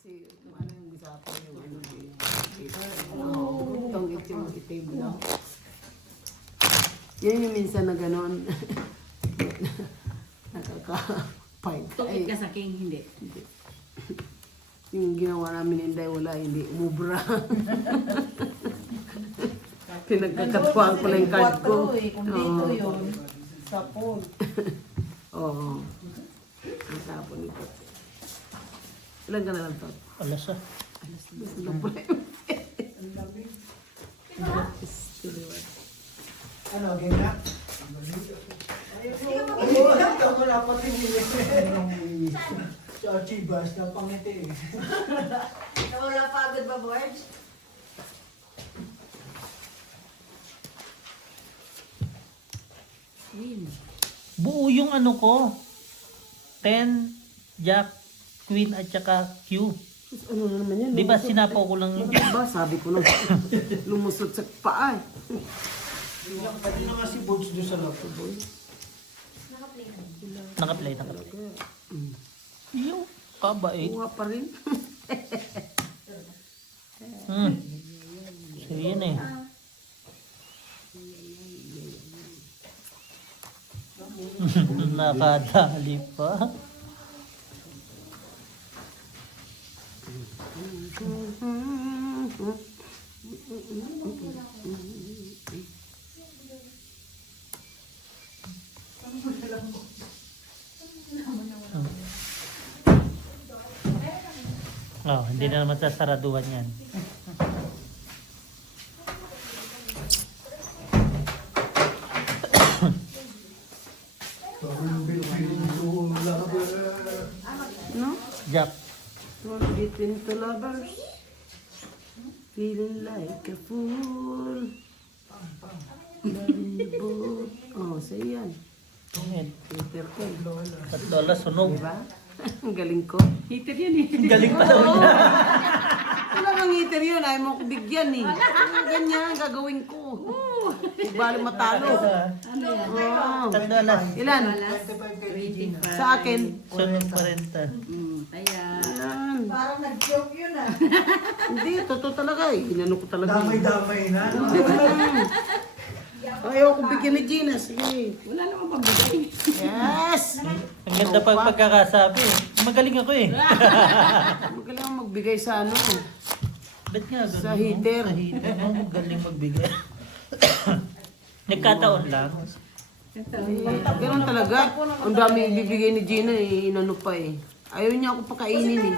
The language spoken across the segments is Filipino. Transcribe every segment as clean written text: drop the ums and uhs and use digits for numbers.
Kasi ano yung bisapo yung ano yung itong itim no? Yan yung minsan na gano'n. Nakaka-fight. Tukit ka sa king, hindi. Hindi. Yung ginawa namin Inday, wala, hindi umubra. Pinagkakatuwaan ko lang yung card ko. Kung dito yun, sa pool. Oo. Ang tapon nito. Ilan ka na lang to? Alas ah. Alas na pala. Ano, game na? Wala pa rin sa Chivas na pangiti eh. Wala pagod ba, Borge? Buo yung ano ko. 10, Jack, Queen at saka Q. Ano na naman yan? Di ba sinapaw ko lang yun? Ba, sabi ko na lumusot sa paa eh. Pati na nga si Bones doon sa laptop boy. Nakaplay. Yung kabait. Kuha pa rin. So yun eh. Nakadali pa. Oh, hindi na naman sasaraduhan yan. No? Jack. Don't get into lovers. Feeling like a fool. Loving the boat. Oh, say yan. Ayan. Peter Pan. $3 sunog. Diba? Ang galing ko. Heater yan eh. Galing pa daw niya. Wala kang heater yun. Ayaw mo ko bigyan eh. Ganyan, gagawin ko. Bali matalo. Ano yan? Oh. $3. Ilan? 25. Sa akin. Sunog pa rin ta. Kaya, Yan. Parang nag-joke yun ah. Hindi, totoo talaga eh. Inano ko talaga. Damay-damay na. Ayaw ko bigyan ni Gina. Sige. wala namang pambigay. Yes! Ang ganda pa pagkakasabi. Magaling ako eh. Magaling akong magbigay sa ano. Ba't nga ganun? Sa heater. Sa heater. Oh, magaling magbigay. Nagkataon lang. Ganun talaga. Ang dami ibibigay ni Gina eh. Inano pa eh. Ayaw niya ako pakainin eh.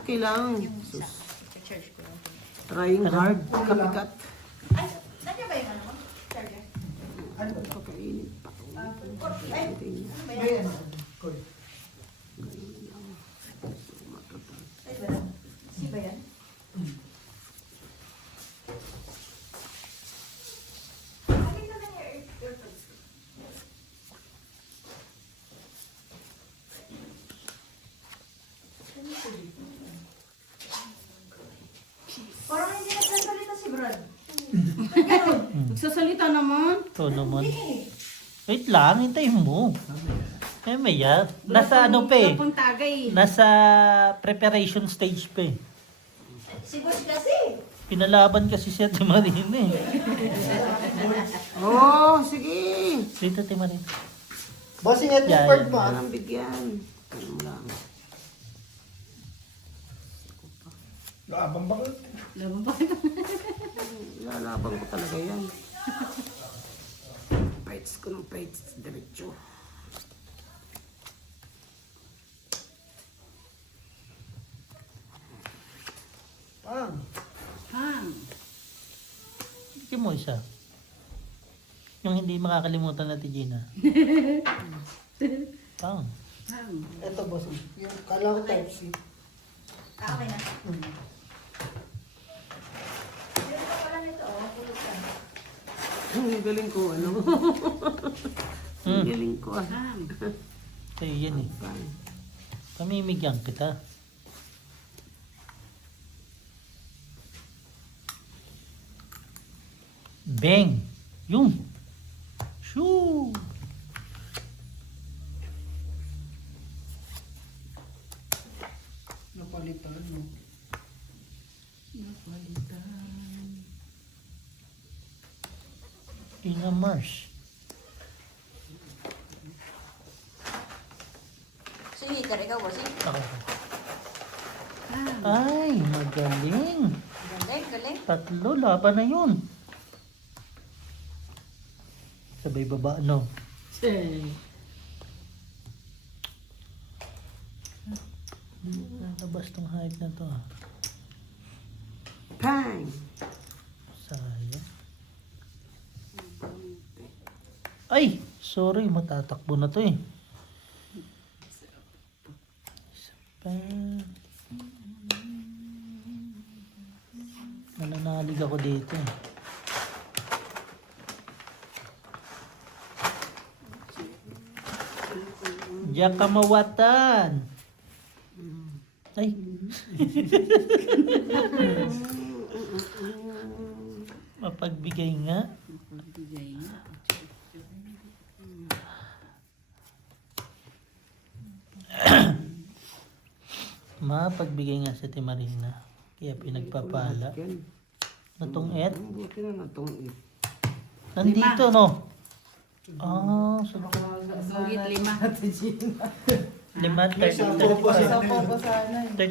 Okay lang. Sus. Trying hard. Kapikat. Ay, nandiyan ba yung ano mo? Charger? Pakainin pa. Ay, ano ba yan? Ayan. Koy. Ay, wala. Si ba yan? Alin na lang yung earphones ko? Parang hindi nagsasalita si Brad. Magsasalita naman. Ito naman. Wait lang, hintayin mo. Eh, Maya. Nasa ano pa eh. Wala pang tagay. Nasa preparation stage pa eh. Si Boss kasi. Pinalaban kasi si Ate Marina eh. Oh, sige. Dito Ate Marina. Bossing at Yan. Newport pa. Parang bigyan. Ano lang. Laban ba? Laban pa. Lalaban ko talaga yan. Fights ko ng fights. Diretso. Pang. Hang. Bigyan mo isa. Yung hindi makakalimutan natin Gina. Pang. Hang. Ito boss. Yung kala ko type C. Okay na. Meron pa pala nito, oh. Pulot lang. Ang galing ko, ano? Ang galing ko, ah. Hang. Sa'yo yan eh. Pamimigyan kita. Bang! Yung! Shoo! napalitan, no? Ina Mars. So, heater, ikaw, bossing. Ako. Pang. Ay, magaling. Galing, galing. 3, laban na yun. Sabay baba, no? Nalabas tong height na to. Pang! Sayang. Ay! Sorry, matatakbo na to eh. Isa pa. Nananalig ako dito eh. Diyan ka mawatan. Ay. Mapagbigay nga. Magbigay nga. Mapagbigay nga sa Timarina. Kaya pinagpapala. Yan. Natong et. Ang buti na natong it. Nandito no. Ah, so Bugit 5. 5, 30, 35. 35.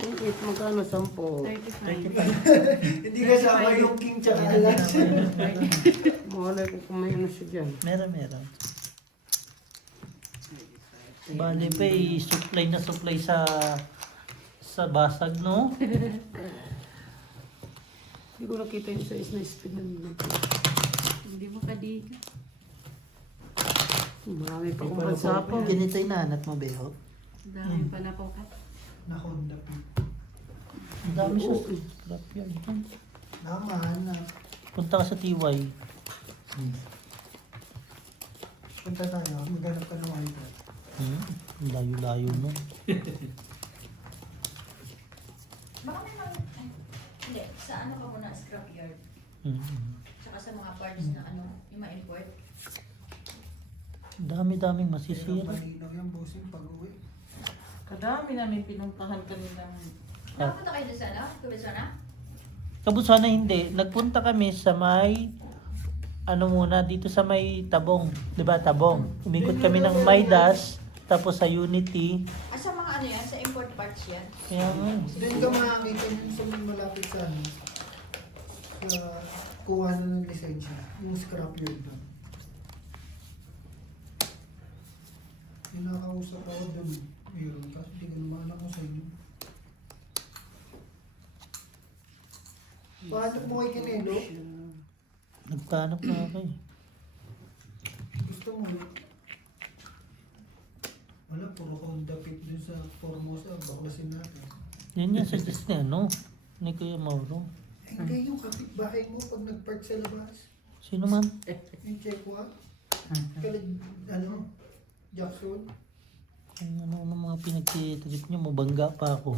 Yung it, magkano? 10. 35. Hindi kasama yung king tsaka Alex. Malay ko kung may ano siya dyan. Meron. Bale pa supply na supply sa basag no. Hindi ko nakita yung size na speed ng Hindi mo kadika. marami pa kong bansa po. Ganito yung nahanap mo, Beho. Dami pa na po ka. Na Honda Fit. Ang dami sa scrap yard. Naman na. Punta ka sa TY. Punta tayo, maghanap ka ng iPad. Ang layo-layo no. Baka may mga, hindi, sa ano ka muna, scrapyard. Tsaka sa mga parts na ano, yung ma-import. Dami-daming Pero masisira. malinaw yung bossing pag-uwi. Kadami namin pinuntahan kanilang Nakapunta kayo doon sa ano? Kubisona? Kabusana hindi. Nagpunta kami sa may dito sa may Tabong. 'Di ba Tabong? Umikot kami ng Maidas, tapos sa Unity. Ah, sa mga ano yan? Sa import parts yan? Kaya nga. Doon ka makakita yun sa may malapit sa ano. Sa kuha na ng lisensya. Yung scrapyard doon. Yung nakausap ako doon. Meron kasi hindi ko naman alam ko sa inyo. Paano mo kay Canelo? Nagpanap na ako eh. Gusto mo? Wala, puro Honda Fit dun sa Formosa. Baklasin natin. Yan yan, suggest ni ni Kuya Mauro. Hindi yung kapitbahay mo pag nag-park sa labas. Sino man? Yung check what? Kalag, Jackson. Kung ano mga pinagtitrip nyo, mabangga pa ako.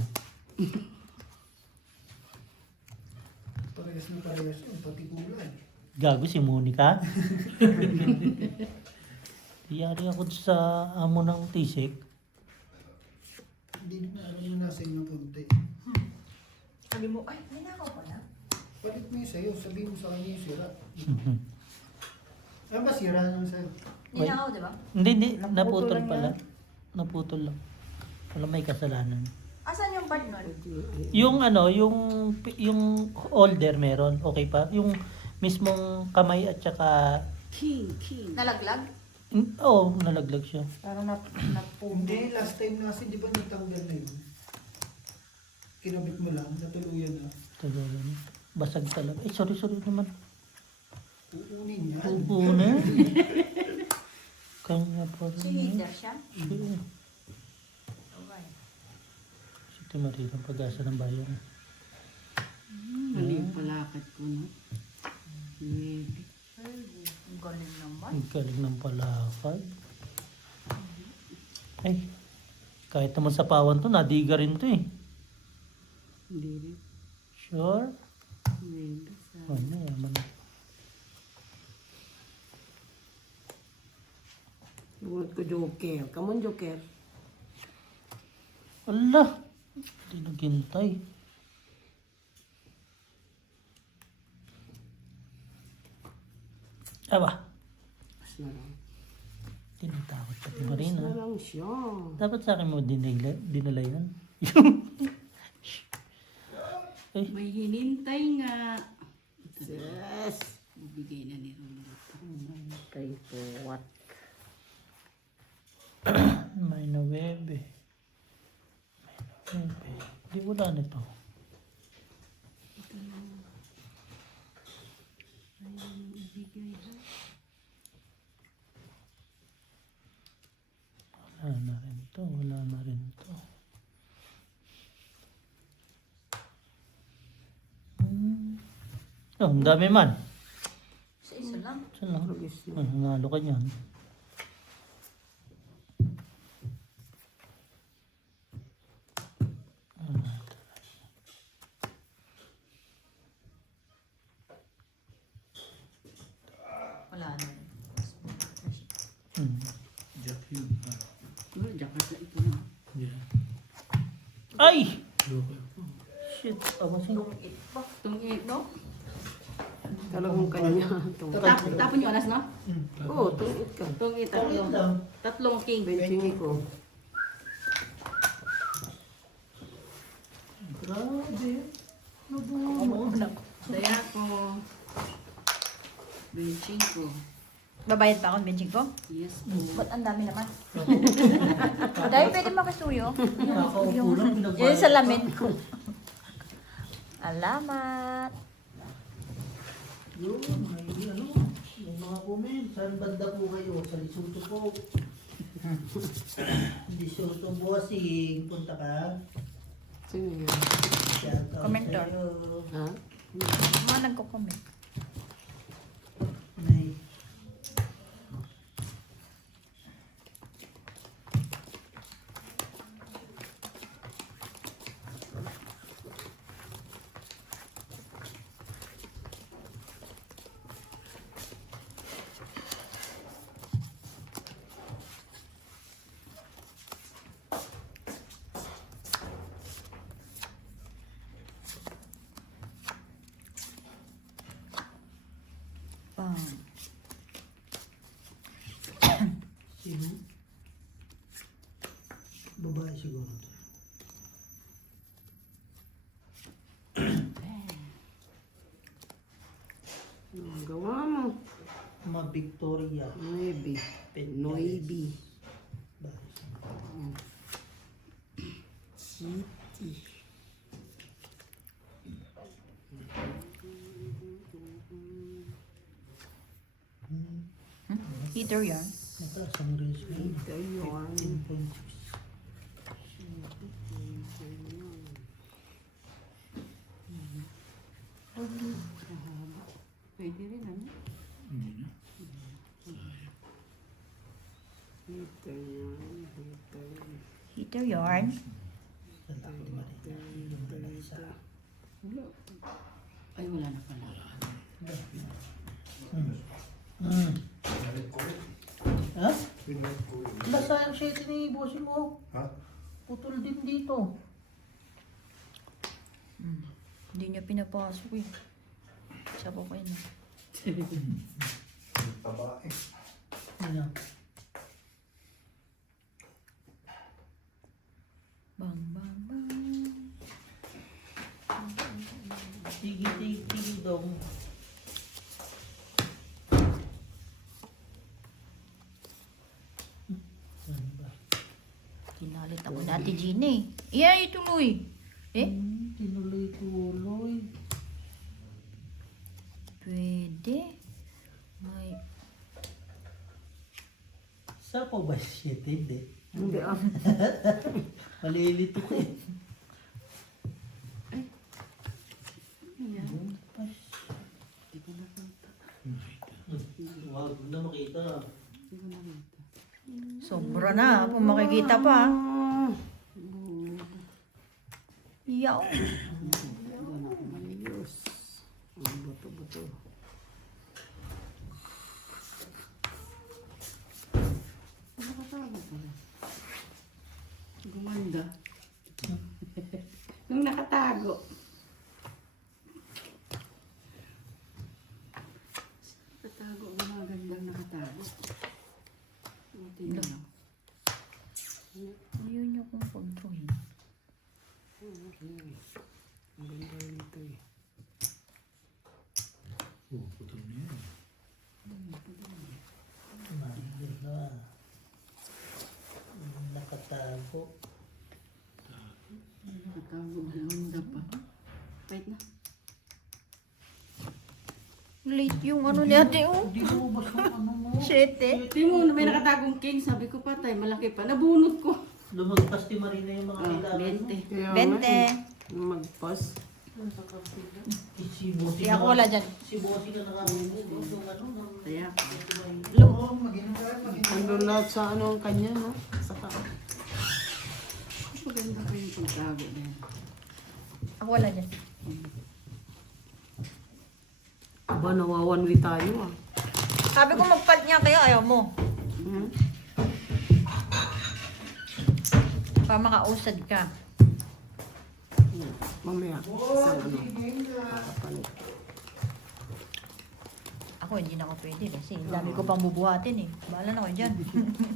Parehas na parehas yun, pati kulay. Gago si Monica. Tiyari ako sa amo ng Tisek. Hindi na alam mo nasa inyo punta eh. Sabi mo, ay, may nakaw pa na. Palit mo yung sa'yo, sabihin mo sa kanya yung sira. Ano ba sira naman sa'yo? Wait. Ninakaw, di ba? Hindi, naputol pala. Naputol lang. Wala may kasalanan. Asan yung part nun? Yung holder meron, okay pa? Yung mismong kamay at saka, King. Nalaglag? nalaglag siya. para Hindi, last time na kasi di ba natanggal na yun? Kinabit mo lang, natuluyan na. Tagalan. Basag talaga. Sorry naman. Uunin yan. Upo na. Kanya pa So, rin. heater siya? Sige. Okay. Si Timarina, pag-asa ng bayan. Ano yung palakad ko no? Maybe. Ang galing naman. Ang galing ng palakad. Ay, kahit naman sa pawan to, nadiga rin to eh. Hindi rin. Sure? Maybe. Ano, yaman. Bunot ko Joker. Come on, Joker. Ala! Hindi naghintay. Aba, Mas na lang. tinatakot pati Marina. Na lang siya. Dapat sa akin mo dinala yan. Ay, May hinintay nga. Yes. Bibigay na ni Rolito. Kay po what? may 9. May 9. Di wala nito. Wala na rin to. Wala na rin to. Oh, ang dami man. Isa lang. Saan lang? Rugis na. Nanalo ka niyan. Wala na. Hmm. Oh, Jakarta ito na. Ay! Shit. Awasin. Tungit, no? Talagang kanya. Tapon yung alas, no? Oo, tungit ka. Tungit, tatlong. Tatlong king. Benching ko. Grabe. Daya ko. Benching ko. Babayad pa ako ng benching ko? Yes po. Ba't ang dami naman? Dahil pwede makasuyo. Nakakaupo lang. Yun sa lamin ko. Alamat. Yun, may ano, may mga comment. Saan banda po kayo? Sa Lesotho po. Lesotho bossing. Punta ka. Sino yan? Shout out Commentor. sa'yo. Ha? Mga nagko-comment. May sino? Babae siguro. Ang gawa mo? Ma Victoria. Noibi. Noibi. City. Heater yan. Mataas ang range ngayon. Ito yun. 10.6. Pwede rin, ano? Ito yun. Ito yun. Heater yarn. Lalaki Marina. Yung dala isa. Wala. Ay, wala na pala. Hmm. Ha? Basta yung shade ni bossing mo. Ha? Putol din dito. Hindi niya pinapasok eh. Sabi ko yun. Babae. Ano? Bang, bang, bang. Tigi dong. Ano ba? Kinalit ako dati, Gina eh. Iya, ituloy. Eh? Tinuloy-tuloy. Pwede. May... Sa pa ba shit? Hindi. Hindi ah. Malilito ko eh. Ayan. Hindi ko nakita. Wag na makita. Hindi ko nakita. Sobra na. Kung makikita pa. Ah, Yaw. ayos. Ang buto-buto. Nakatawa pala. Gumanda. Nung nakatago. Nakatago, ang mga gandang nakatago. Buti na lang. Ayun niyo kung pag-drawing. Ang ganda nito eh. Oh, putol na yun. Maganda. Nakatago. Nakatago, ganda pa. Wait na. Late yung ano ni ate, oh. Hindi mo ba yung ano mo? Siyete. Tingnan mo, may nakatagong king. Sabi ko patay, malaki pa. Nabunot ko. Lumagpas ni Marina yung mga Oh, kailangan mo. 20. Kaya nga 20. eh, Magpas. Si Bossy Kaya ako wala dyan. Si Bossy ka nakabunod. Yung ano, Kaya, Andun lahat sa ano ang kanya, no? Saka. maganda pa yung pagtago na yan. Ako wala dyan. Aba, nawawanwi tayo ah. Sabi ko magpad niya kayo, ayaw mo. Hmm? Para makausad ka. Yan. Mamaya. Isang ano. Papalit. Ako hindi na ako pwede kasi ang dami ko pang bubuhatin eh. Bahala na kayo dyan.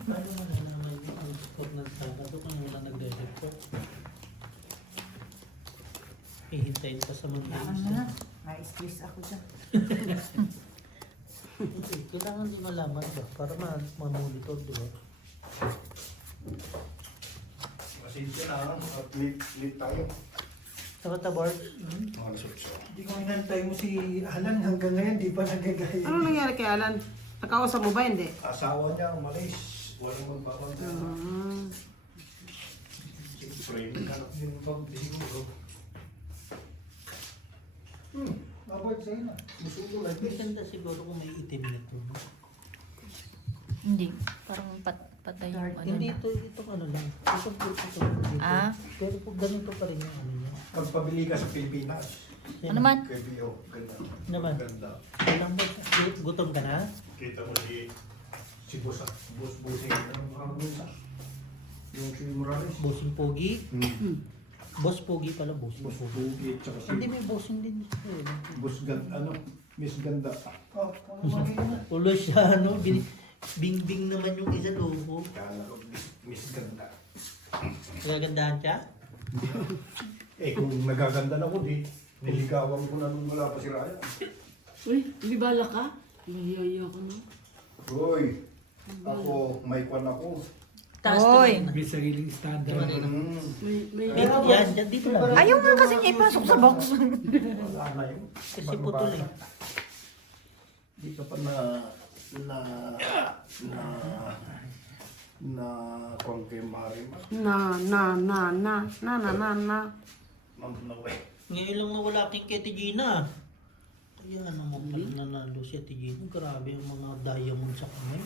paano mo nalaman yung score ng Sabado kung wala nagre-report? Hihintayin pa sa Monday. Na-stress ako dyan. Kailangan din malaman ba? Para ma-monitor, di ba? Pasensya na, at late tayo. Dapat na board? Mga nasutso. Hindi ko inantay mo si Alan hanggang ngayon, di pa nagagaya. Ano nangyari kay Alan? Nakausap mo ba? Hindi. Asawa niya umalis. Walang magbabanta. Ah. Siyempre, naghanap din ng pag-siguro. Mabot sa'yo na. Musulo like this. Maganda siguro kung may itim na ito. Hindi. Parang patay yung ano. Hindi ito ano lang. Ito. Ah? Pero po ganito pa rin yung ano niya. Pagpabili ka sa Pilipinas, Ano man? kay Bio, ganda. Naman. Ganda. Ilang ba? Gutom ka na? Kita mo si Boss Busing. Ano mga busa? Yung si Morales. Bossing Pogi? Boss Pogi pala, boss. Boss Bugi, tsaka si Hindi may bossing din. Boss Ganda, Miss Ganda. Oh, ano magiging Ulo siya, ano? Bing-bing naman yung isa logo. Kala ko, Miss Ganda. Nagagandahan siya? Eh, kung nagaganda na ko, niligawan ko na nung wala pa si Raya. Uy, di bala ka? Mahiyaya ka na. Hoy, ako, may kwan ako. Taas Oy! naman. may sariling standard. May Dito, yan, dyan, dito lang. Ayaw nga kasi niya ipasok sa box. Wala na yun. Kasi putol eh. Di ka pa na kwan kay Marima. Na. Mamnaway. Ngayon lang nawala aking kay Ate Gina. Kaya ano mo pala nanalo si Ate Gina. Grabe ang mga diamond sa kamay.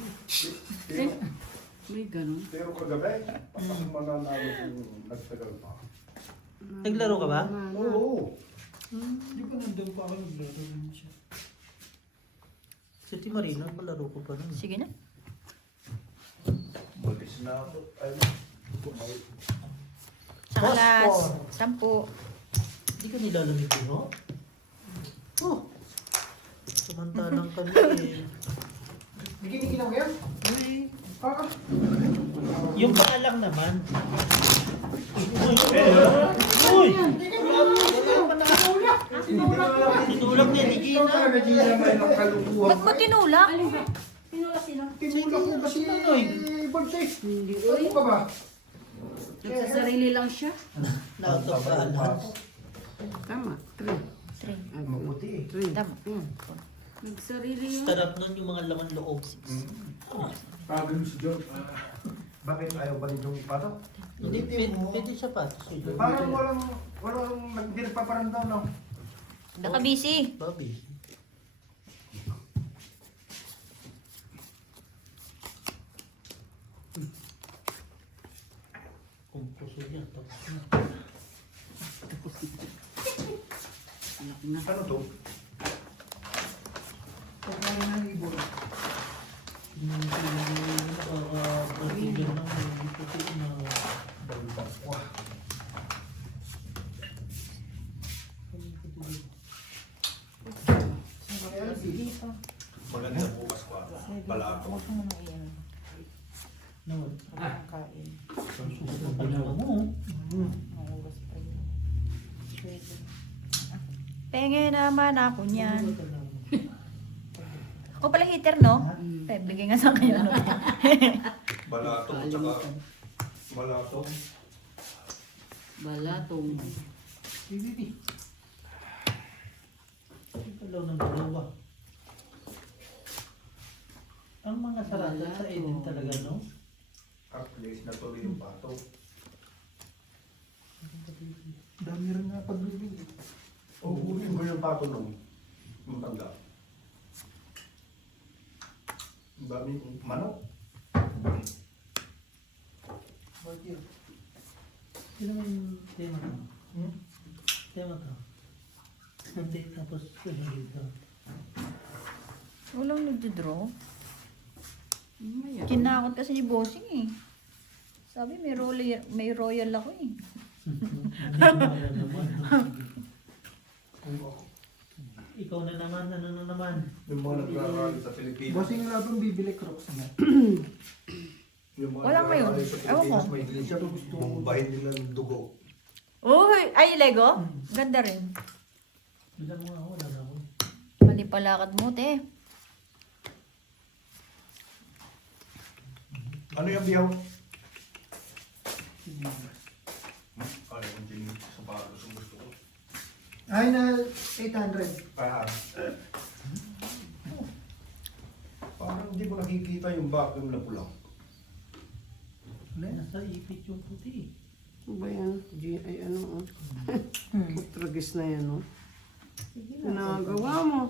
May ganun. Pero kagabi, pasang mananalo kung nagtagal pa. Naglaro ka ba? Oo. Di ba nandun pa ako naglaro naman siya? Si Ate Marina, palaro ko pa rin. Sige na. Malis na ako. Ay, Sa alas. 10. Hindi ka nilalamig din, no? Oh! Samantalang kami eh. Bikini mo yan? Uy! Ah, Yung paa lang naman. Uy! Tinulak niya ni Gina. talaga Gina may ng kalukuhan. Ba't mo tinulak? Tinulak ko kasi Bonsai. Hindi. Ano ka ba? Nagsasarili lang siya. Out of balance. Tama. 3. 3. Mabuti eh. 3. Tama. Nagsarili yan. Sarap nun yung mga laman loob. Pagod si John. Bakit ayaw ba ninyong ipatok? Hindi, pwede siya pa. Parang walang hindi nagpaparamdam, no? Naka-busy. Bobby. Kung puso niya, tapos na. Ano to? pagkain ng ibon. Nakaka-procedure na may puti na balbas. Palato. Huwag mo nang iyan. No. Huwag kang kain. Palawa mo. Maugas pa yun. Pwede. Penge naman ako niyan. Ako pala heater, no? Bigay nga sa akin. Ano? Balato, tsaka balato. Balatong. Palaw ng dalawa. Ang mga sarata sa edin talaga, no? At least natuloy yung pato. Dami rin nga paglubing. Oh, huling ko yung pato nung matanda. Ang dami manok. Bakit? Sino yung tema to? Tema to. Hindi, tapos ano dito. Walang nagdodraw. Maya. Kinakot kasi ni Bossing eh. Sabi may royal ako eh. Hindi ko maalala naman. Ikaw na naman, ano na naman? Yung mga nagrarally sa Pilipinas. Bossing nga bang bibili crocs na? Yung mga Wala ngayon. nagrarally sa Ewan Pilipinas, ko. may iglesia. Bumbahin nila ng dugo. Uy! Ay, Lego? Ganda rin. Bila mo ako, wala na ako. Mali palakad mo, te. Ano yung biyaw? Kaya kong din sa bago sa gusto ko. Ay na 800. Kaya parang hindi ko nakikita yung vacuum na pula. Nasa ipit yung puti. Ano ba yan? Ay, ano, oh. Tragis na yan, oh. Nagawa mo.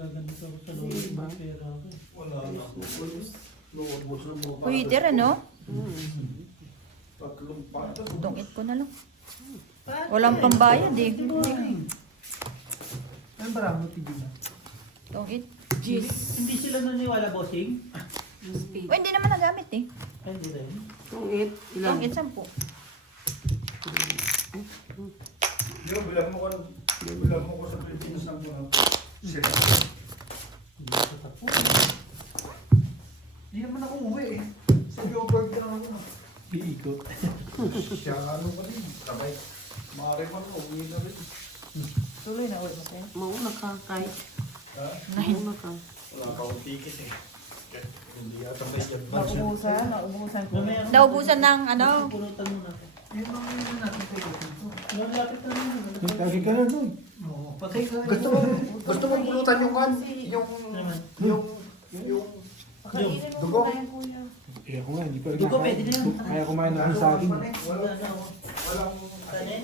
Gaganito ako sa loob ng pera ko. Wala na ako. Luubos na mo. Uy, heater ano? Tatlong pato. Tungit ko na lang. Walang pambayad eh. Ano ba mo TV na? Tungit. Hindi sila naniwala, bossing? Uy, hindi naman nagamit eh. Ay, hindi rin. Tungit. Ilan? Tungit 10. Yung bilang mo ko sa Pilipinas ng mga sila. Hindi ko tapo. Hindi naman ako uwi eh. Sa Gilbert ka naman ako. Iikot. Siya ano pa din. Sabay. Maaari pa ko. Uwi na rin. Tuloy na ulit mo tayo. Mauna ka, kahit. Ha? Mauna ka. Wala pa akong ticket eh. Hindi yata may advance. Naubusan ko. Mamaya ako. Naubusan ng ano? Pulutan mo na. Yung mga yun natin sa dito. Malapit na naman. Lagi ka na nun. Oo. Gusto mong pulutan yung kan? Yung Pakainin mo Dugo. tayo, kuya. Kaya ko nga, hindi pa rin Dugo, pwede na yan. Kaya kumain na sa akin. Wala na ako. Walang Kanin?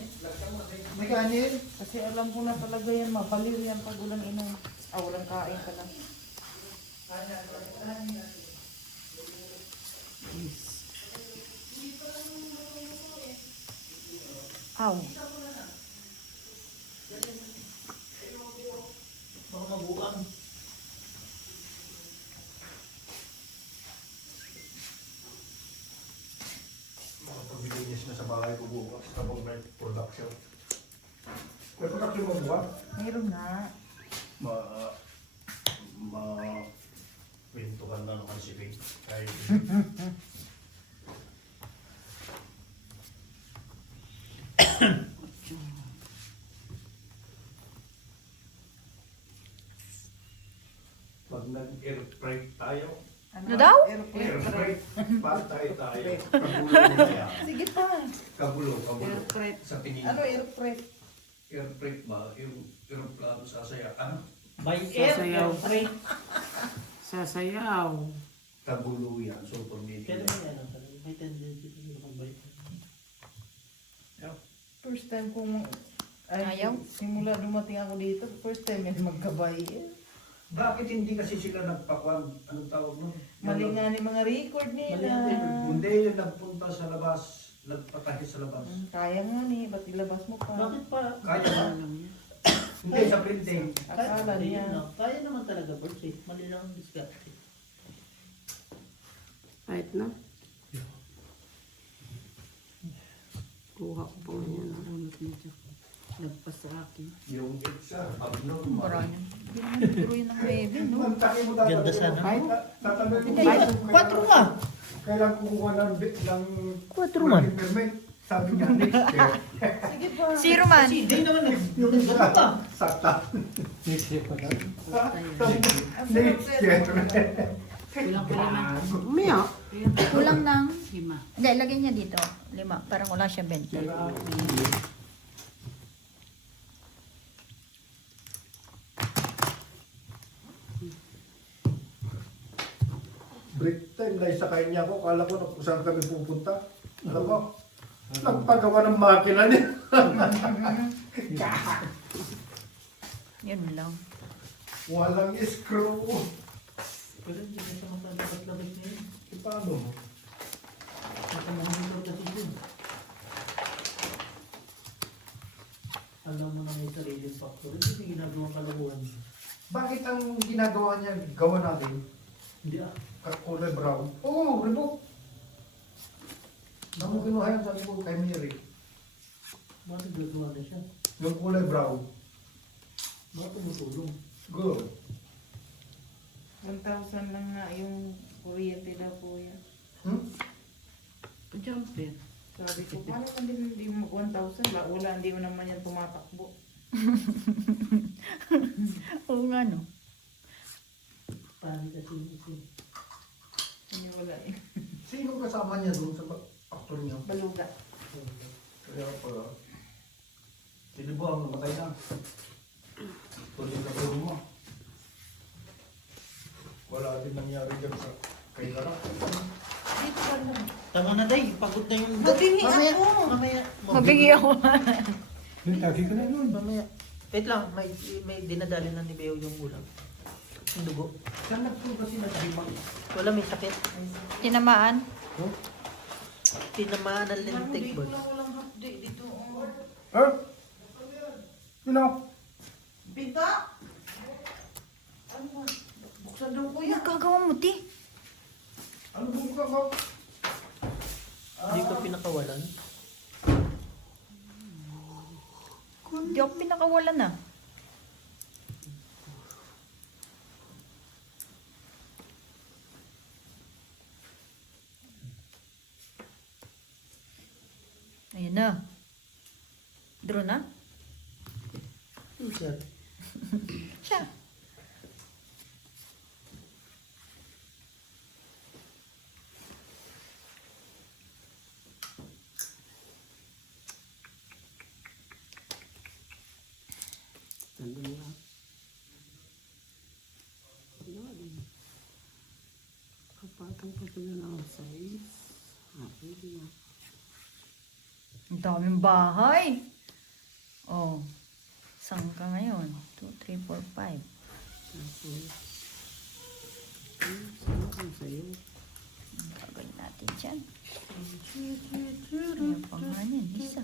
May kanin? Kasi alam ko na talaga yan, mabaliw yan pag ulang inom. Walang kain ka lang. Aw. Baka mabuang. makapag-linis na sa bahay ko bukas kapag may production. May production mo ba? Mayroon na. Pintukan na naman si Pink. Kahit pag nag-air freight tayo, Ano daw? air freight, patay tayo. Kagulo niya. Sige pa. Kagulo. Air freight. Sa tingin Ano air freight? air freight ba? Yung aeroplano sasaya. Ano? By air, Sasayaw. air freight. Sasayaw. Kagulo yan. So, pag Pero may ano talaga, may tendency talaga kung by First time kong... Ayaw? Simula dumating ako dito, first time yan magkabay. bakit hindi kasi sila nagpakwan? Anong tawag nun? Mali nga ni mga record nila. Hindi yung nagpunta sa labas, nagpatahi sa labas. Kaya nga ni, ba't ilabas mo pa? Bakit pa? Kaya ba? Hindi sa printing. Akala Hindi, niya. no? Kaya naman talaga, boss eh. Mali lang ang diskarte. Kahit na. Kuha ko pa ngayon. Nagpas sa akin. Yung isa, abnormal. Marami. Hindi naman siguro yun ang baby, no? Ang taki mo dapat. Ganda sana. Tatabi mo. 4 nga. Kailangan kukuha ng 4 man. permit. Sabi niya, next year. Zero man. Si Day naman yung ganda pa. Sakta. Next year pa daw. Next year. Kulang pa 5. Umaya. Kulang ng... 5. Hindi, lagyan niya dito. 5. Parang wala siya 20. Break time na isakay niya ako. Kala ko na kung saan kami pupunta. Alam mo, nagpagawa ng makina niya. Yun lang. Walang screw. Pero hindi na siya makalabat-labas niya yun. E paano mo? Nakamahulog kasi yun. Alam mo na may sariling factor. Hindi niya ginagawa kalabuhan. Bakit ang ginagawa niya, gawa natin, Hindi ah. kulay brown? Oo, rebook. Nang mo kinuha yan, sabi ko kay Mary. Bakit gagawa na siya? Yung kulay brown. Bakit tumutulong? Good. 1,000 lang nga yung kuryente daw po yan. Jumper. Sabi ko, paano kung hindi mo 1,000? Wala, hindi mo naman yan tumatakbo. Oo nga, no? Paano kasi Hindi wala eh. Sino kasama niya doon sa aktor niya? Baluga. Kaya pala. Sino ba ang namatay na? Tuloy na bro mo. Wala din nangyari dyan sa kay Lara. Dito ka lang. Tama na Day, pagod na yung... Mabingi Mamaya, ako. mamaya. Mabigi ako. Tagi ka na yun. Mamaya. Wait lang, may dinadali na ni Beo yung ulam. Yung dugo. Saan nagpunta si Najimang? Wala, may sakit. Tinamaan. Tinamaan ng lintik Dito ba? lang walang half day. Dito. Oh. Eh? Sino? Pinta? Ano ba? Buksan daw ko yan. Nagkagawa mo, ti. Ano ba ka ba? Hindi ko pinakawalan. Hindi ako pinakawalan na. Ayan na. Draw na? Sir. Siya. Tanda mo lang. Kapatang pa sila ng size. Pwede na. Ang daming bahay. Oh. Saan ka ngayon? 2, 3, 4, 5. Tapos, saan kang sa'yo? Ang gagawin natin dyan. Ayan pa nga yan. Isa.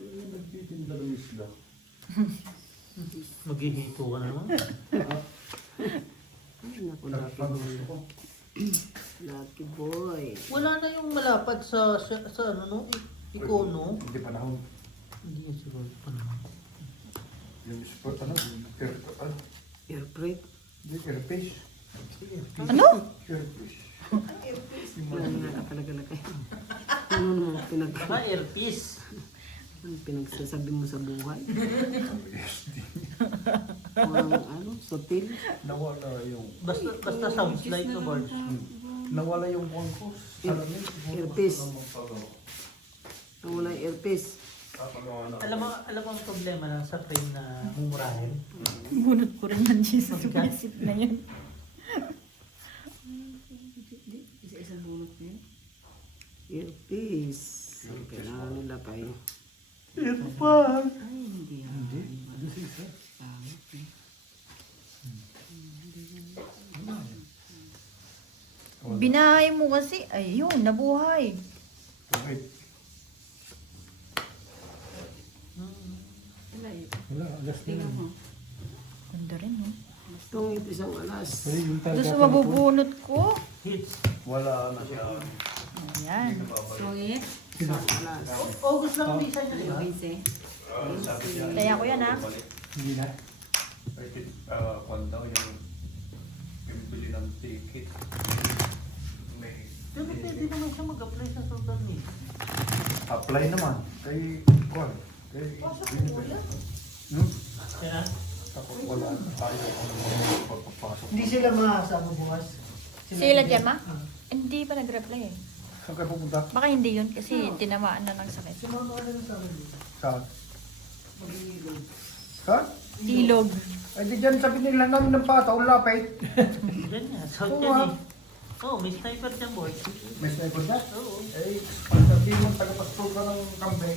Nagtitinda ng isla. Maghihito ka na naman. Ay, naku, lucky boy. ko. Lucky boy. Wala na yung malapad sa ano no? Ikono. Hindi panahon. Hindi yan siguro pa naman. Yung sport, ano? Ano? Air freight. Hindi, airfish. Ano? Airfish. Wala nga ka talaga laki. Ano naman Baka earpiece. ang pinagsasabi mo sa buhay? Walang ano, sotil. Nawala yung... Basta sounds like a bird. Nawala yung bangko. Salamin. Earpiece. Wala yung earpiece. Alam mo ang problema lang sa frame na mumurahin? Bunot ko rin yan, Jesus. Magka? Isip na yan. Isa-isang bunot niya. Earpiece. Ang kailangan nila kayo. Earpod! Ay, hindi yan. Pangit eh. Binahay mo kasi. Ayun, nabuhay. Bakit? Wala eh. Wala, alas na Tingnan yun. mo. Ganda rin, no? Itong isang alas. Yung Doon sa mabubunot ko. Hits. Wala na siya. Ayan. Hindi na babalik. Sungit. August lang ang visa niya, di ba? Vince. Sabi niya, Kaya ko yan, ha? babalik. Hindi na. Ay, kwan daw yung pinibili ng ticket. May Pero pwede naman siya mag-apply sa Southern eh. apply naman. Kay kwan. Kay Kaya, Tapos wala tayo kung pagpapasok. Hindi sila makasama bukas. Sila dyan, ma? Hindi pa nag-reply eh. Saan kayo pupunta? Baka hindi yun kasi tinamaan na ng sakit. Sumama ka na lang sa amin. Saan? Mag-iilog. Saan? Ilog. Ay, di dyan sabi nila namin ng pataw, lapit. dyan nga, South Oo, yan ah. eh. Oo, may sniper dyan, boy. May sniper na? Oo. Eh, pag sabi mo tagapastol ka ng kambay,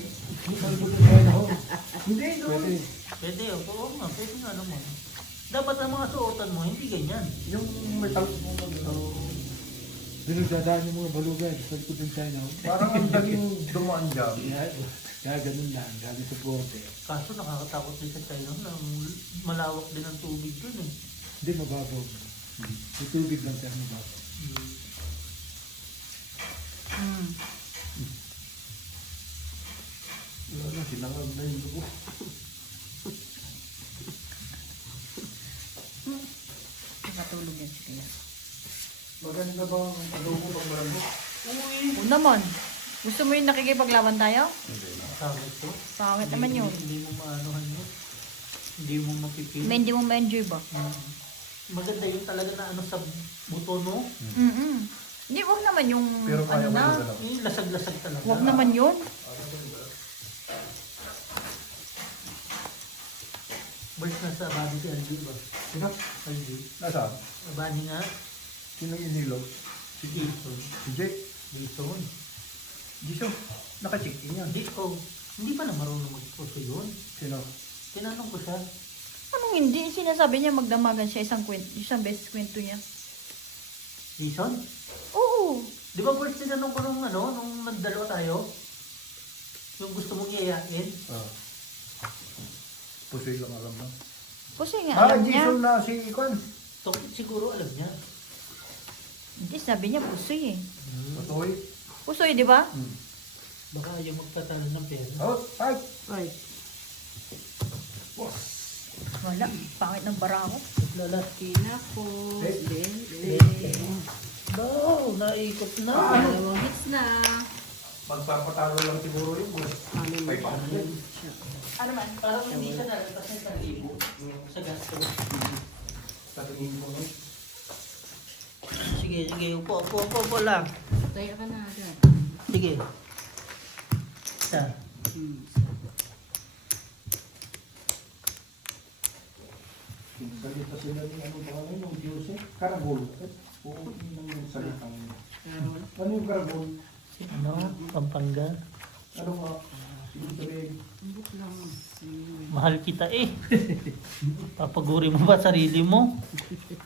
hindi, pwede. Pwede, oo nga, pwede nga naman. Dapat ang mga suotan mo, hindi ganyan. Yung metal, Dinagdadaan yung mga balugan sa likod ng China. parang ang daling dumaan dyan. Kaya ganun lang, galing sa bote. Kaso nakakatakot din sa China na malawak din ang tubig dun eh. Hindi, mababaw. May tubig lang pero mababaw. Wala na, sinangag na yung dugo. Nakatulog yan si Kuya. Maganda ba ang adobo pag malambot? Oo naman. Gusto mo yung nakikipaglaban tayo? Sabi ko. Pangit naman yun. Hindi mo maanohan yun. Hindi mo mapipili. May hindi mo ma-enjoy ba? Maganda yun talaga na ano sa buto, no? Hindi, wag naman yung Pero kaya ano mo na. yung galaw. Yung lasag-lasag talaga. Wag naman yun. Birds na sa body si Aldi ba? Sino? Aldi. Nasaan? Bani nga. Sino inilo? Si Jason. Si Jake. Jason. Giso, naka-check-in yan. Hindi ko. Hindi pa na marunong mag-puso yun. Sino? Tinanong ko siya. Anong hindi? Sinasabi niya magdamagan siya isang beses kwento niya. Jason? Oo. Di ba birds tinanong ko nung ano, nung nagdalawa tayo? Yung gusto mong iayain? Ah. Pusoy lang alam mo. Kasi nga alam niya. Jason na si Ikon. Siguro alam niya. Hindi, sabi niya pusoy eh. Pusoy. Pusoy, di ba? Baka ayaw magtatalo ng pera. Oh, ay! Ay, Wala. Pangit ng bara ko. Lalaki. Kinapos. Eh. Bente. No, naikot na. Dalawang hits na. Magpapatalo lang siguro yun. ano May na. pangit. Ano man? Parang hindi siya nalagpas ng 1,000 sa gasto. Sa tingin mo, no? Sige, upo lang. Tayo ka na agad. Sige. Isa. Salita sila ni ano ba ano yung Jose? Karagol. Oo, yun ang salitang. Carol. Ano yung karagol? Si ano? Pampanga. Ano nga? Sige sabihin. Ambot lang. Mahal kita eh. Papaguri mo ba sarili mo?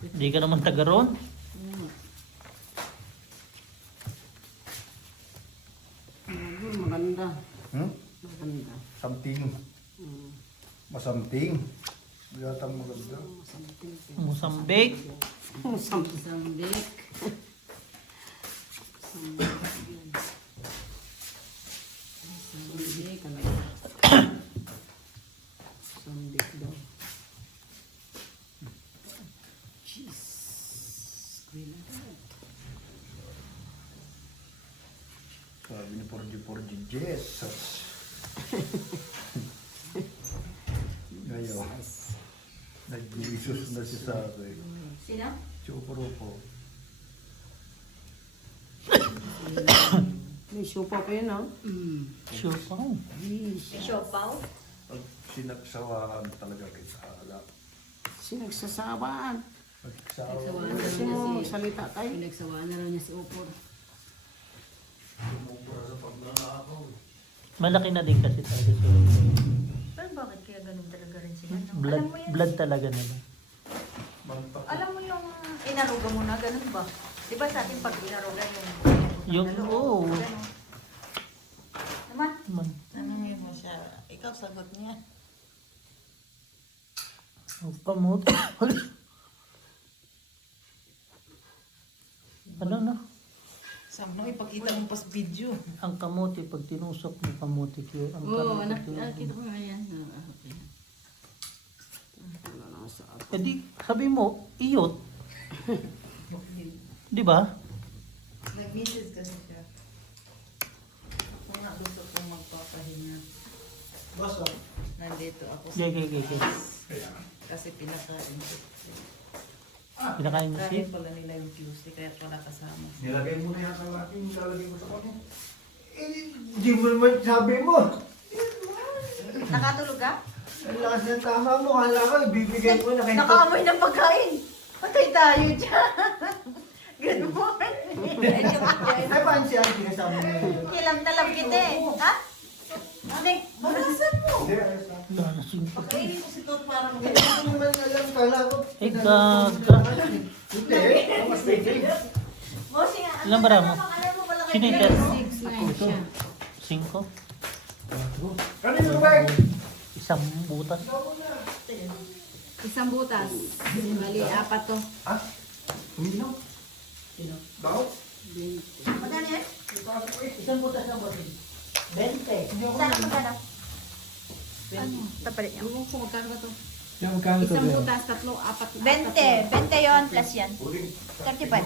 Hindi ka naman taga ron. Maganda. Hmm? Maganda. Something. Masamting. Yatang maganda. Mosambik. Sambik. Sambik. Sambik daw. Sabi ni Porgy Jesus. Ngayon, nag-Jesus na siya sa akin. Sino? Chupurupo. May sopa pa yun, ah. Sure pa. May siopaw? Pag sinagsawahan talaga kita halap. Sinagsasabaan. Pagsawa, Kasi mo, salita tayo. Pinagsawaan na lang niya si Opor. sumubra sa pagnanakaw. Malaki na din kasi tayo sa Pero bakit kaya ganun talaga rin sila? No? blood, Alam mo yan? blood talaga nila. Mantak. Alam mo yung inaruga mo na, ganun ba? Di ba sa atin pag inaruga Yung, oo. Ganun. Naman? Man. Tanungin mo siya. Ikaw sagot niya. Pamut. Ano na? Sabi mo, ipakita mo pa sa video. Ang kamote, pag tinusok mo kamote, ang Oo, kamote, nakita ko nga yan. Okay. Wala lang sa ato. Eh di, sabi mo, iyot. Di ba? Nag-message kasi siya. Ako nga gusto kong magpapahinga. Basta. Nandito ako sa Okay. kasi pinakain ko. Pinakain mo Kain siya. pala nila yung Tuesday kaya wala kasama. Nilagay mo na yata natin, nilalagay mo sa kanya. Hindi mo naman sabi mo. Nakatulog ka? Ang lakas ng tama mo. Kala ko, ibibigay mo na kayo. Nakaamoy ng pagkain. Patay tayo dyan. Good morning. Ay, paano siya ang sinasama mo yun? Kilam na lang kita eh. Ha? Hindi. Balasan mo. Hindi, ayos lang. Wala na sing- Pagkainin ko si Tot para Hindi ko naman alam. Kala ko. Eh, gaga. Hindi. Mas pwede. Bossing, Ilang bara mo? Alam mo malaki. Sino yung dad? 6'9" siya. 5? Kanino ba? Isang butas. Isang butas. Bali, 4 to. Ha? Uminom? Bao? Magkano yan? Isang butas ng botin. 20. Saan ang magkano? Ano? Tapalit niyo. Ewan ko, magkano ba to? Yung magkano Isang butas, 3, 4. 20. 20 yon plus yan. Uling. 35.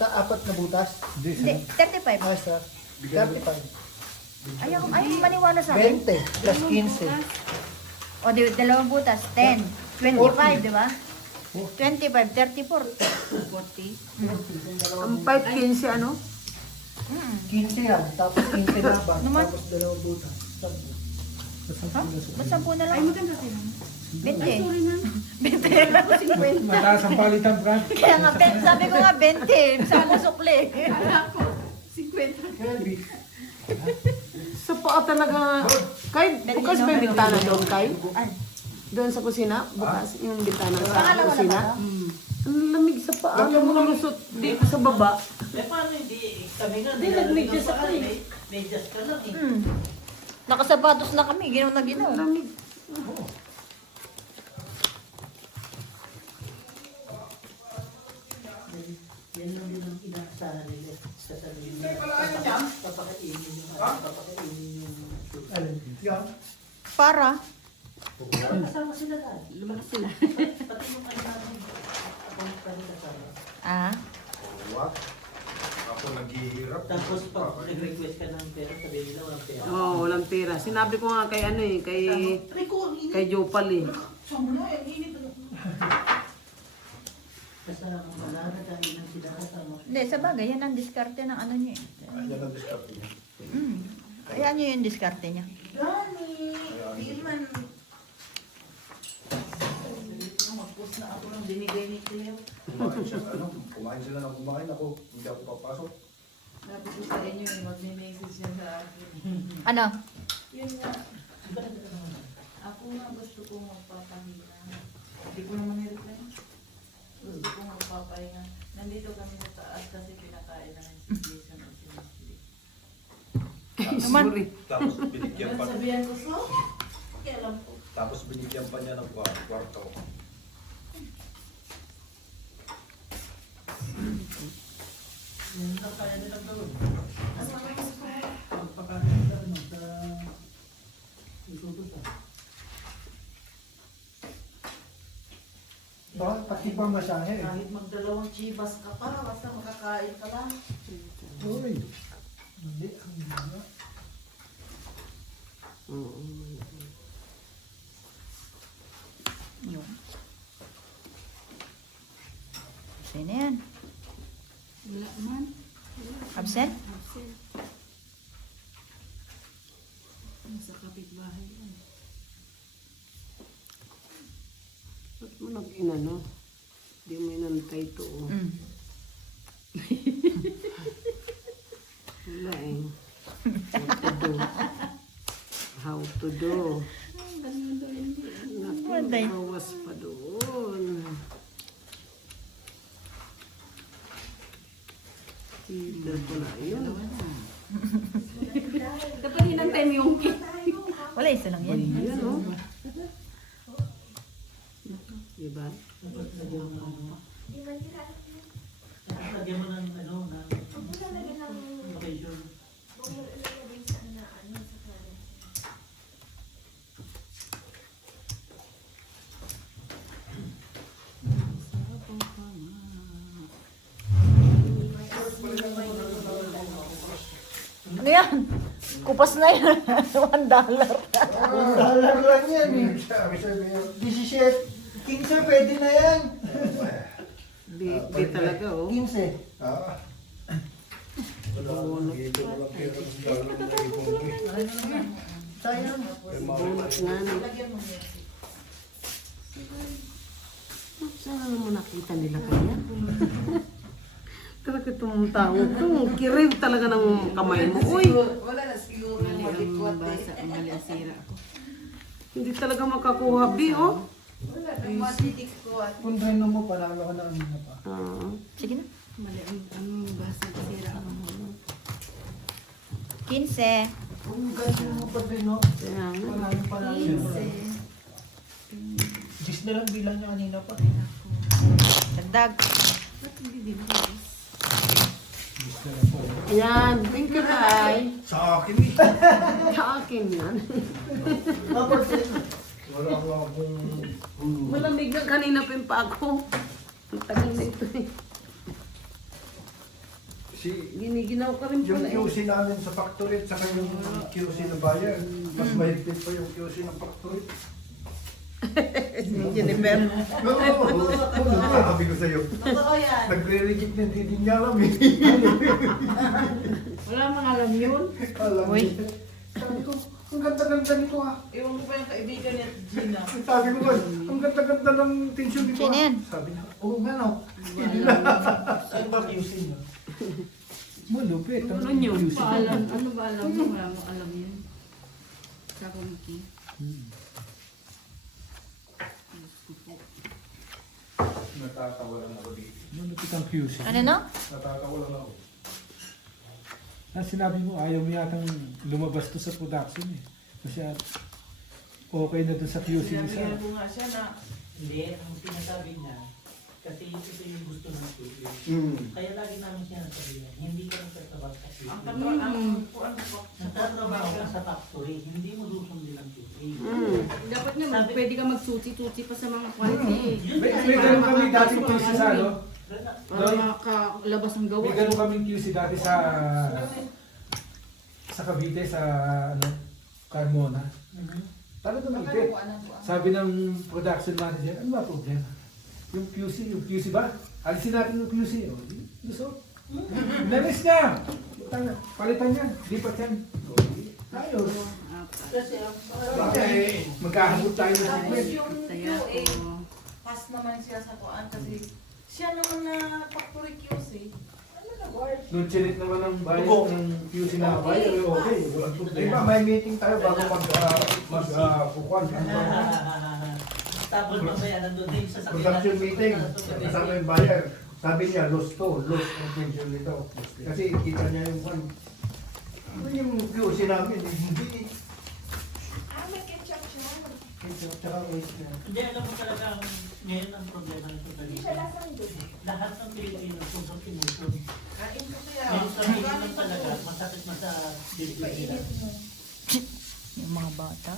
Apat na butas? Hindi, 35. Ah, sir. 35. Ayaw maniwala sa akin. 20 plus 15. O, di, dalawang butas. 10. 25, di ba? 25, 34. 40. Ang pipe 15 ano? 15 yan. Tapos 15 na ba? Naman. Tapos dalawang butas. Ha? Ba't 10 na Ay, lang? maganda sila. 20. Sorry na. 20. Mataas ang palitan, Brad. Kaya nga, sabi ko nga 20. Sa mo sukli. Kala ko, 50. Kirby. Sa paa talaga. Kay, bukas ba yung bintana doon, Kay? Ay, Doon sa kusina? Bukas yung bintana sa pangalawa na kusina? ba? Ang lamig sa paa. Alam mo nalusot dito sa baba. Eh, paano hindi? Kami nga, Hindi, nagmedyas ako eh. Medyas ka lang eh. Nakasapatos na kami. Ginaw na ginaw. Ang lamig. Yan lang din ang inaasahan nila sa sarili nila. Papakainin yung Alin? Yan. Para. kasama sila lahat. Lumakas sila. Pati yung ano namin. Abang pa rin kasama. Ah. What? Ako naghihirap. Tapos pag nag-request ka ng pera, sabihin nila walang pera. Oo, walang pera. Sinabi ko nga kay ano eh, kay Jopal eh. Kasama ka na, dahil nang sila kasama. Hindi, sa bagay, yan ang diskarte ng ano niya eh. Ayan ang discount niya. Kaya niyo yung diskarte niya. Gani! Di man. Mag-post na ako ng binigay ni Cleo. Kumain sila ng kumain ako. Hindi ako papasok. Sabi ko sa inyo, mag-message siya sa akin. Ano? Yun nga. Ako nga gusto kong magpapahinga. Hindi ko naman i-reply. Gusto kong magpapahinga. Nandito kami sa taas kasi pinakain namin si Jason at si Leslie. Sorry. Tapos binigyan pa. Sabihan ko, so? Kaya alam ko. Tapos binigyan pa niya ng kwarto. Yan lang kaya nilang gawin. Ano naman gusto ko? Pagpakain sa ano, sa isutos ah. Bakit pati pa masahe? Kahit magdalawang chibas ka pa, basta makakain ka lang. Uy. Hindi. Ang ganda. Oo. Yun. Sino yan? Wala man. Absent? Absent. Sa kapitbahay yan. Ba't mo nag-inano? Hindi mo inantay ito. Oh. Wala eh. How to do. Waday. Bawas pa doon. Heater pala yun. Dapat hinantay mo yung cake. Wala, isa lang yan. Yan o. Diba? Lagyan mo ng ano, ng Vacation. Ano yan? Kupas na yan. $1. $1 lang yan eh. Sabi niya, 17, 15 pwede na yan. Di talaga, oh. 15. ah. Wala, hindi ko lang pera ng gano'n na ibon. Sayang. Bonus nga, no. Lagyan mo niya. Saan mo nakita nila kaya? Talaga itong tao to. Kiriw talaga ng kamay mo. Uy, Wala na siguro yung malikwat eh. Mali ang sira ko. hindi talaga makakuha, Bi, oh. Wala nang malikwat. Kung reno mo, panalo ka na kanina pa. Ah. Sige na. Mali ang basa ang sira ko. 15. Kung ganyan mo pa din, no? Kaya nga. Panalo yun. 10 na lang bilang niya kanina pa. Dagdag. Ba't hindi din ako? Yan, thank you, Tay. Sa akin eh. Sa akin yan. Wala nga akong... Malamig na kanina pa yung pa ako. Ang tagal na ito eh. Si, Giniginaw ka rin yung pala eh. QC namin sa factory at saka yung QC na bayan, mas mahigpit pa yung QC ng factory. Si Jennifer. Oo, sabi ko sa'yo. Totoo yan. Nagre-reject na hindi niya alam eh. Wala mga alam yun. Alam Uy. niya. Sabi ko, ang ganda-ganda nito ah. Iwan ko pa yung kaibigan niya, Gina. Sabi ko, ang ganda-ganda ng tension dito Sino ah. yan? Sabi niya, oo nga no. Ano ba QC niya? Malupit. Ano yun? Ano ba alam mo? Wala mo alam yun. Sa kumiki. Natatawa lang ako dito. Malupit ang QC. Ano no? Natatawa lang ako. Sinabi mo, ayaw mo yatang lumabas to sa production eh. Kasi okay na dun sa QC ni Sinabihan Sam. ko nga siya na Hindi, ang sinasabi niya, kasi ito yung gusto ng QC. Hmm. Kaya lagi namin siya nasabihan, hindi ka nagtatrabaho sa QC. ang katawan, ang kuan ko. Nagtatrabaho ka sa factory, hindi mo susundin ang QC. Dapat nga, pwede ka magsusi-susi pa sa mga quality eh. May ganun kami dati QC sa ano? Para makalabas ang gawa. May ganun kami QC dati sa Cavite, sa ano, Carmona. Para dumipit. Sabi ng production manager, ano ba problema? Yung QC ba? Alisin natin yung QC. O, gusto. Nalis niya! Palitan niya. Lipat yan. Ayos. Kasi ang Baka eh, magkahabot tayo ng tapos segment. yung Kaya QA, ko. pass naman siya sa kuan kasi siya naman na factory QC. Ano na work? Nung chinik naman ng bias Tubo. ng QC na bias, okay. Walang Di ba, problema. may meeting tayo bago mag-kukuan. Tapos mamaya nandun din sa Production meeting. Kasama yung buyer. Sabi niya, lost to. Lost ang tension nito. Kasi kita niya yung kwan. Ano yung QC namin? Hindi. Ketchup, tsaka oyster. Hindi, alam mo talaga, ngayon ang problema nito dito. Lahat ng Pilipino, sobrang emotion. Kain ko siya. Ngayon sabihin lang talaga, masakit na sa dibdib nila. Yung mga bata.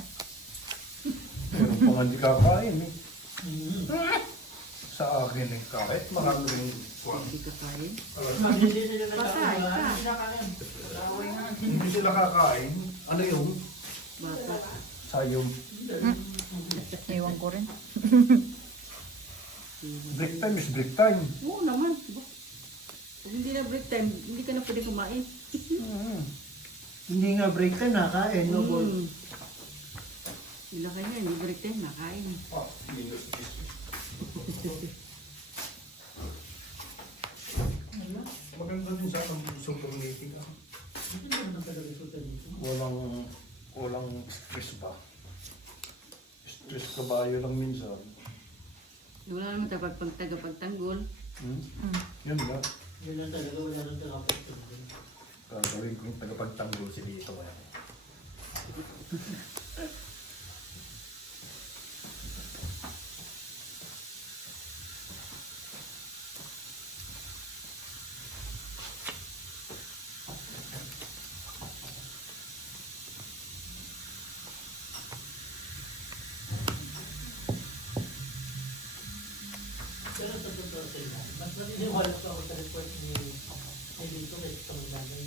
Pero kung hindi kakain eh. Mm. Sa akin eh. Kahit marami rin kwan. Hindi ka kain. Hindi sila nagkakaroon. Hindi sila kakain. Ano yung Bata. sayong Iwan ko rin. break time is break time. Oo naman. Kung hindi na break time, hindi ka na pwede kumain. Hindi nga break time, nakain. No, boy. Ilang kayo, hindi break time, nakain. Ah, minus maganda din sa super meeting. Hindi naman talaga resulta dito. Walang stress ba? Stress ka ba yun lang minsan? Wala naman tagapagtanggol. Yun ba? Yun lang talaga, wala nang kakapit. Gagawin ko yung tagapagtanggol si dito. Pero sa totoo sila, mas naniniwala ko ako sa report ni Dito kaysa sa mga nanay.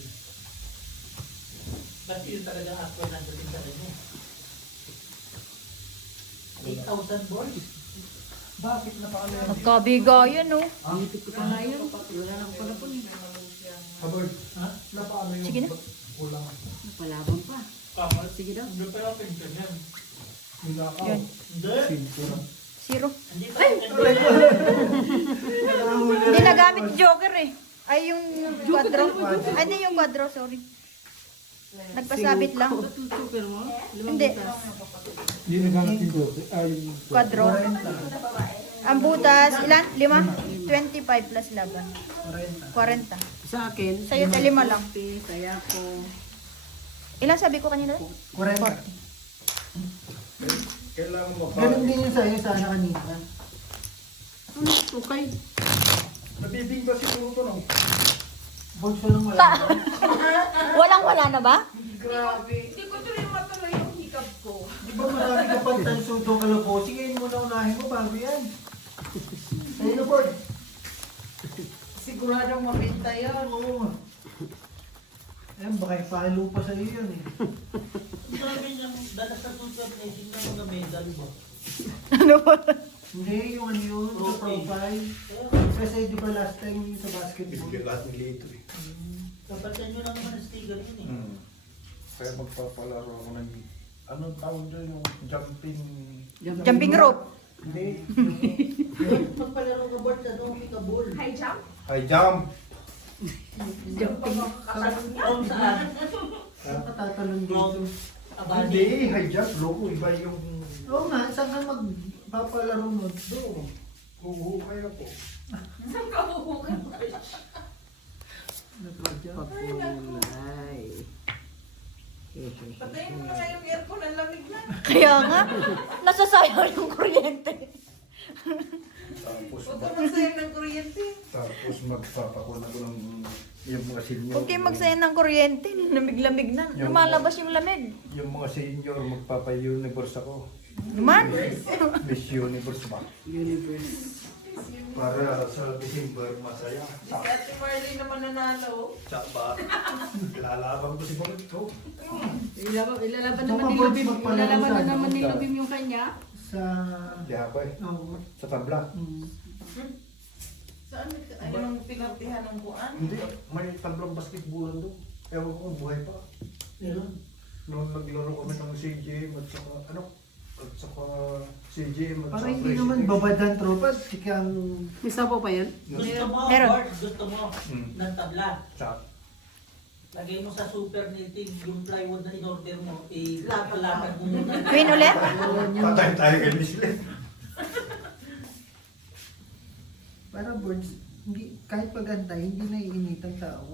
Kasi yun talaga ako nandating sa kanya. 8,000 boys. Bakit napakalala? Magkabigayan, no? Dito ko pa nga yun. Wala lang pala po niya. Habard, Ha? napaano yung Sige na. kulang? Napalaban pa. Kamal? Sige daw. Hindi pa natin ganyan. Yung nakaw. Yan. Hindi. Sintura. Zero. Hindi pa natin Hindi nagamit yung Joker eh. Ay, yung quadro. Ay, hindi yung quadro, sorry. Nagpasabit lang. Super mo? Hindi. Hindi nagamit yung dope. Yung Quadro. Ang butas, ilan? 5? 25 plus laban. 40. Sa akin, Sa'yo, 5 lang. Kaya ko. Ilan sabi ko kanina? 40. Kailangan mo Ganun din yung sa'yo, sana kanina. ano to kay? Nabibing ba siguro ko no? Box lang wala. Walang-wala na ba? Hindi ko tuloy matuloy yung hikap ko. Di ba marami ka pang tansuto kalabo? Sige, mo na unahin mo bago yan. Ayun na, Ford. Siguradong mabenta yun. Oo. Ayun, baka ipahalo pa sa'yo yun eh. Sabi niyang dala sa super nation ng mga medal mo. Ano ba? Hindi, yung ano yun, sa Trophy. profile. Kasi di ba last time yung sa basketball? Bibigyan lahat ng lito eh. Kapatid nyo lang naman ang sticker yun eh. Kaya magpapalaro ako ng... Anong tawag doon yung jumping... Jumping rope. Hindi. Magpalaro ka board sa donkey ka ball. High jump? High jump! From saan? Nakatatalon dito. From Abadi. Hindi, high jump. Loko, iba yung... Oo nga, saan ka magpapalaro nun? Doon. Huhukay ako. Saan ka huhukan? Pagkulay. Patayin mo na nga yung aircon, ang lamig na. Kaya nga, nasasayang yung kuryente. Tapos, Huwag ka magsayang ng kuryente. tapos magpapakuna ko ng yung mga senior. Huwag kayo magsayang ng kuryente, lamig-lamig na. Lumalabas yung lamig. Yung mga senior, magpapa-universe ako. Naman. Miss Universe ba? Universe. Para sa December masaya. Si Ate Marley naman nanalo. Tsaka, kilalaban ko si Bonito. Ilalaban Baka naman ni Bob, Lubim. magpalaro Ilalaban sa na naman ni ano? Lubim yung kanya. Sa... Hindi ako eh. Oo. Sa tabla. Saan? Anong pinartihan ng kuan? Hindi, may tablang basketballan doon. Ewan ko kung buhay pa. Meron. Noon naglaro kami ng CJM at saka, ano? At saka CJM at Para saka hindi naman babadan tropa, sikang... May sabaw pa yan? Gusto mo, Meron. board, gusto mo ng tabla. Tsaka, Lagay mo sa super knitting yung plywood na in-order mo, ilalakad mo muna. Win ulit? patay tayo kay Miss Len. Para boards, hindi, kahit paganda, hindi naiinit ang tao.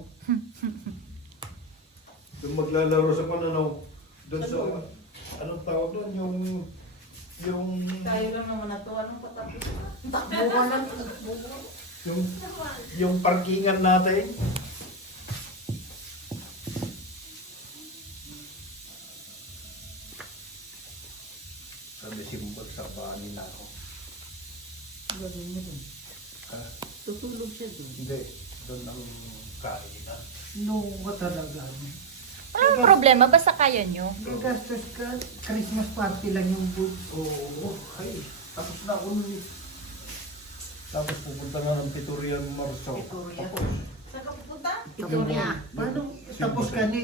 Yung maglalaro sa pananaw, doon sa, anong tawag doon, yung, Tayo lang naman na to. Anong patapos? yung parkingan natin. Sa December, sa bahanin na ako. Gagawin mo dun. Ha? Tutulog siya dun. Hindi, doon ang kainan. No, talaga. Walang problema, basta kaya nyo. Gagastos ka, Christmas party lang yung boot. Oo, okay. Tapos na ako nun eh. Tapos pupunta na ng Pitorian Marso. Victoria. Tapos, Saan ka pupunta? Victoria. Paano tapos ka ni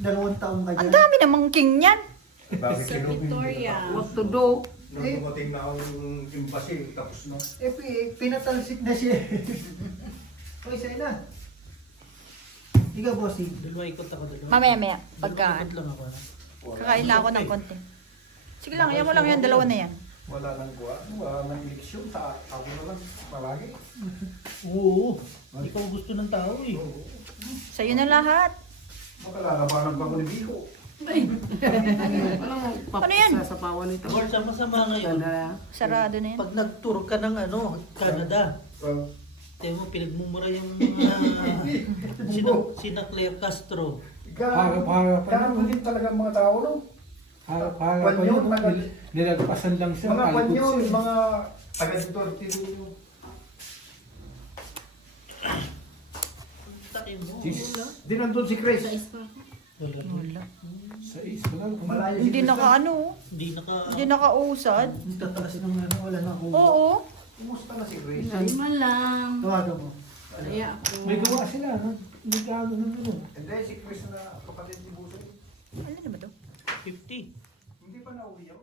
2 taong ka Ang dyan? dami namang king yan. bakit kinubing Victoria. What to do? Nung dumating na akong embassy, tapos na. Pinatalsik na siya. Hoy, sa'yo na. Ikaw, bossy. Dalawa ikot ako dalawa. Mamaya-maya, pagka Ikot lang ako. kakain na ako ng konti. Sige lang, yan mo lang yan, dalawa na yan. Wala nang kuha, wala nang eleksyon. Ako na lang, palagi. Oo. Hindi ko gusto ng tao eh. Sa'yo na lahat. Makalalabanan pa ko ni Biko. Ano yan? Sasapawan nito. Board, sama-sama ngayon. Sarado na yan. Pag nag-tour ka ng Canada, tayo mo, pinagmumura yung sina Claire Castro. Harap-harap pa Kaya yun. din talaga ang mga tao, no? Harap-harap pa Panyo, yun. Nilagpasan lang siya. Mga panyo, Alputs. mga Taga dito, dito. Di nandun si Chris. Wala. Sa is, wala. Malayo si Hindi Chris. Hindi naka... Hindi nakausad. Ang tataas ng ano, wala na ako. Oo. Kumusta na si Chris? Lima lang. Tawagan mo. Kaya ako. May gawa sila, no? Hindi ka ano ng ano. Hindi, si Chris na kapatid ni Busoy. Ano na ba to? 50. Hindi pa nauwi yun.